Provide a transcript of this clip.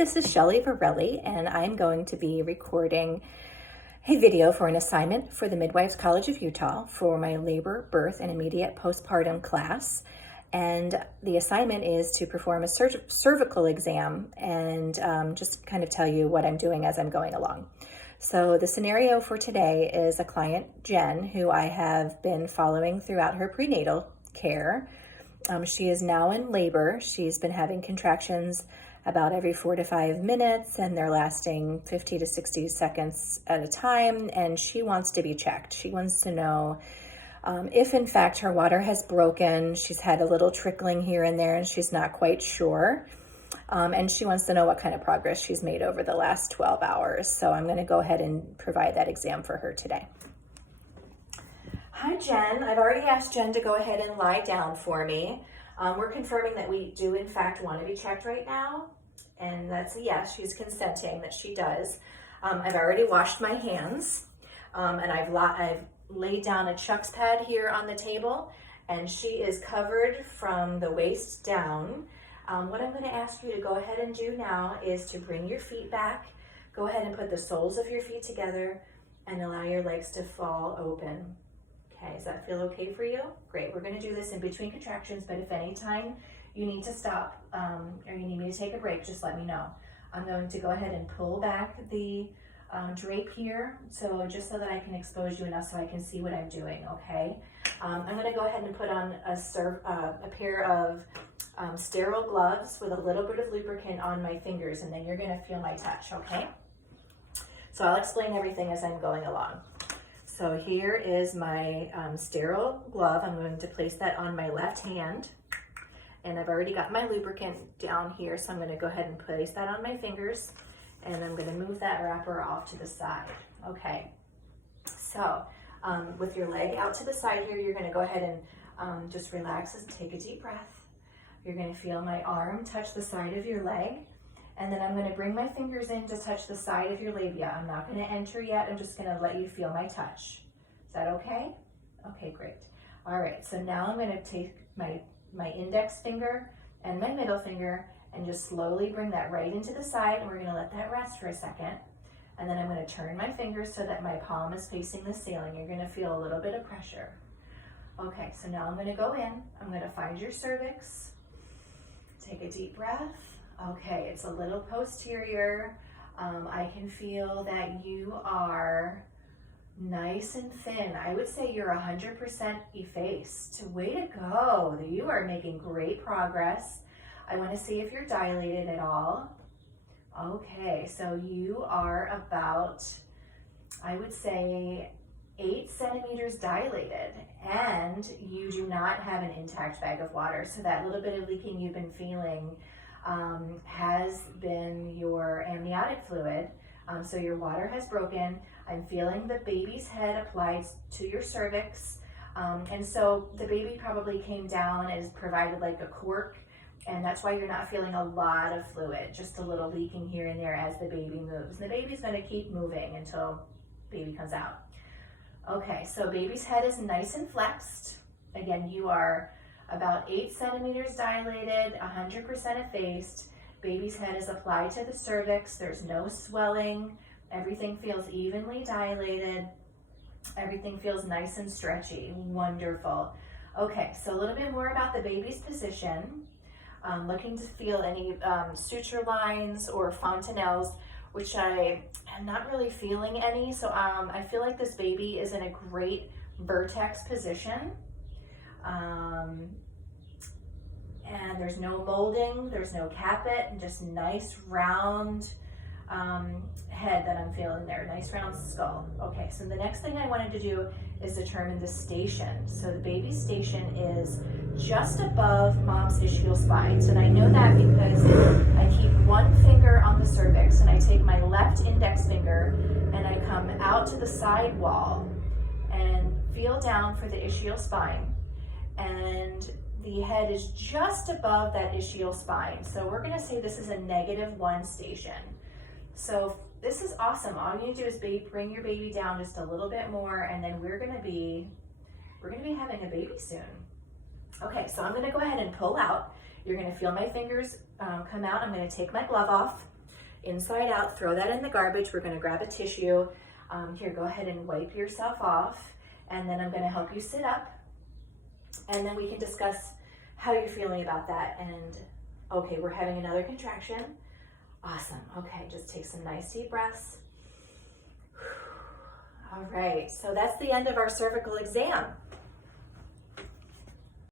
this is Shelly Varelli, and I'm going to be recording a video for an assignment for the Midwives College of Utah for my labor, birth, and immediate postpartum class. And the assignment is to perform a cervical exam and just kind of tell you what I'm doing as I'm going along. So the scenario for today is a client, Jen, who I have been following throughout her prenatal care. She is now in labor. She's been having contractions about every 4 to 5 minutes, and they're lasting 50 to 60 seconds at a time, and she wants to be checked. She wants to know if in fact her water has broken. She's had a little trickling here and there, and she's not quite sure. And she wants to know what kind of progress she's made over the last 12 hours. So I'm going to go ahead and provide that exam for her today. Hi, Jen. I've already asked Jen to go ahead and lie down for me. We're confirming that we do in fact want to be checked right now. And that's a yes. She's consenting that she does. I've already washed my hands, and I've laid down a Chuck's pad here on the table, and she is covered from the waist down. What I'm going to ask you to go ahead and do now is to bring your feet back. Go ahead and put the soles of your feet together and allow your legs to fall open. Okay, does that feel okay for you? Great. We're going to do this in between contractions, but if any time you need to stop or you need me to take a break, just let me know. I'm going to go ahead and pull back the drape here, so just so that I can expose you enough so I can see what I'm doing, okay? I'm going to go ahead and put on a pair of sterile gloves with a little bit of lubricant on my fingers, and then you're going to feel my touch, okay? So I'll explain everything as I'm going along. So here is my sterile glove. I'm going to place that on my left hand, and I've already got my lubricant down here, so I'm going to go ahead and place that on my fingers, and I'm going to move that wrapper off to the side. Okay, so with your leg out to the side here, you're going to go ahead and just relax and take a deep breath. You're going to feel my arm touch the side of your leg, and then I'm going to bring my fingers in to touch the side of your labia. I'm not going to enter yet. I'm just going to let you feel my touch. Is that okay? Okay, great. All right, so now I'm going to take my index finger and my middle finger and just slowly bring that right into the side, and we're going to let that rest for a second. And then I'm going to turn my fingers so that my palm is facing the ceiling. You're going to feel a little bit of pressure. Okay, so now I'm going to go in. I'm going to find your cervix. Take a deep breath. Okay, it's a little posterior. I can feel that you are nice and thin. I would say you're 100% effaced. Way to go. You are making great progress. I want to see if you're dilated at all. Okay, so you are about, I would say, 8 centimeters dilated, and you do not have an intact bag of water. So that little bit of leaking you've been feeling has been your amniotic fluid. So your water has broken. I'm feeling the baby's head applied to your cervix. And so the baby probably came down and is provided like a cork, and that's why you're not feeling a lot of fluid, just a little leaking here and there as the baby moves. And the baby's going to keep moving until baby comes out. Okay, so baby's head is nice and flexed. Again, you are about 8 centimeters dilated, 100% effaced. Baby's head is applied to the cervix. There's no swelling. Everything feels evenly dilated. Everything feels nice and stretchy. Wonderful. Okay, so a little bit more about the baby's position. Looking to feel any suture lines or fontanelles, which I am not really feeling any. So I feel like this baby is in a great vertex position. And there's no molding, there's no capit, and just nice round head that I'm feeling there, nice round skull. Okay, so the next thing I wanted to do is determine the station. So the baby's station is just above mom's ischial spine. So I know that because I keep one finger on the cervix, and I take my left index finger and I come out to the side wall and feel down for the ischial spine. And the head is just above that ischial spine. So we're going to say this is a -1 station. So this is awesome. All you need to do is bring your baby down just a little bit more, and then we're going to be having a baby soon. Okay, so I'm going to go ahead and pull out. You're going to feel my fingers come out. I'm going to take my glove off. inside out. Throw that in the garbage. We're going to grab a tissue. Here, go ahead and wipe yourself off. And then I'm going to help you sit up. And then we can discuss how you're feeling about that. And okay, we're having another contraction. Awesome. Okay, just take some nice deep breaths. All right, so that's the end of our cervical exam.